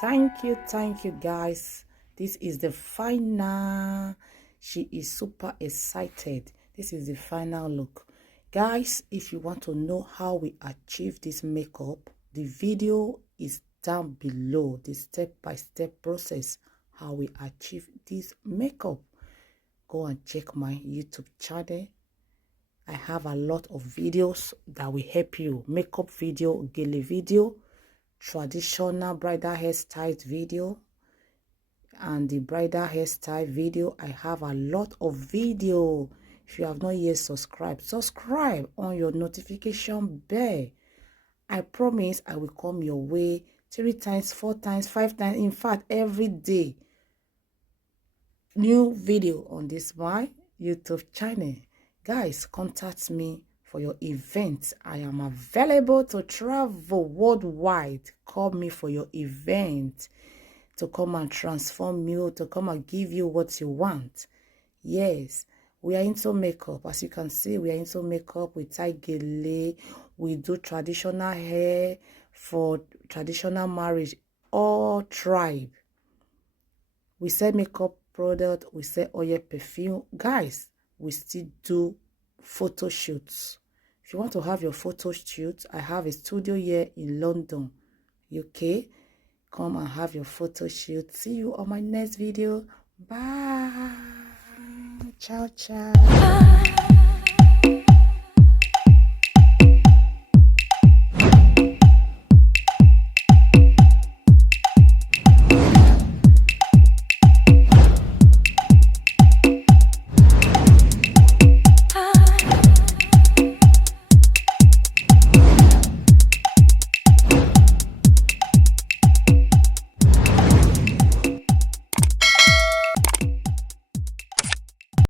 Thank you guys. This is the final. She is super excited. This is the final look. Guys, if you want to know how we achieve this makeup, the video is down below, the step-by-step process how we achieve this makeup. Go and check my YouTube channel. I have a lot of videos that will help you. Makeup video, Gele video, traditional bridal hairstyle video, and the bridal hairstyle video. I have a lot of video. If you have not yet subscribed on your notification bell. I promise I will come your way 3 times, 4 times, 5 times, in fact every day. New video on this my YouTube channel. Guys, contact me for your event. I am available to travel worldwide. Call me for your event, to come and transform you, to come and give you what you want. Yes, we are into makeup. As you can see, we are into makeup. We tie gele. We do traditional hair for traditional marriage. All tribe. We sell makeup product. We sell oil perfume. Guys, we still do photo shoots. If you want to have your photo shoot, I have a studio here in London, UK. Come and have your photo shoot. See you on my next video. Bye. Ciao, ciao.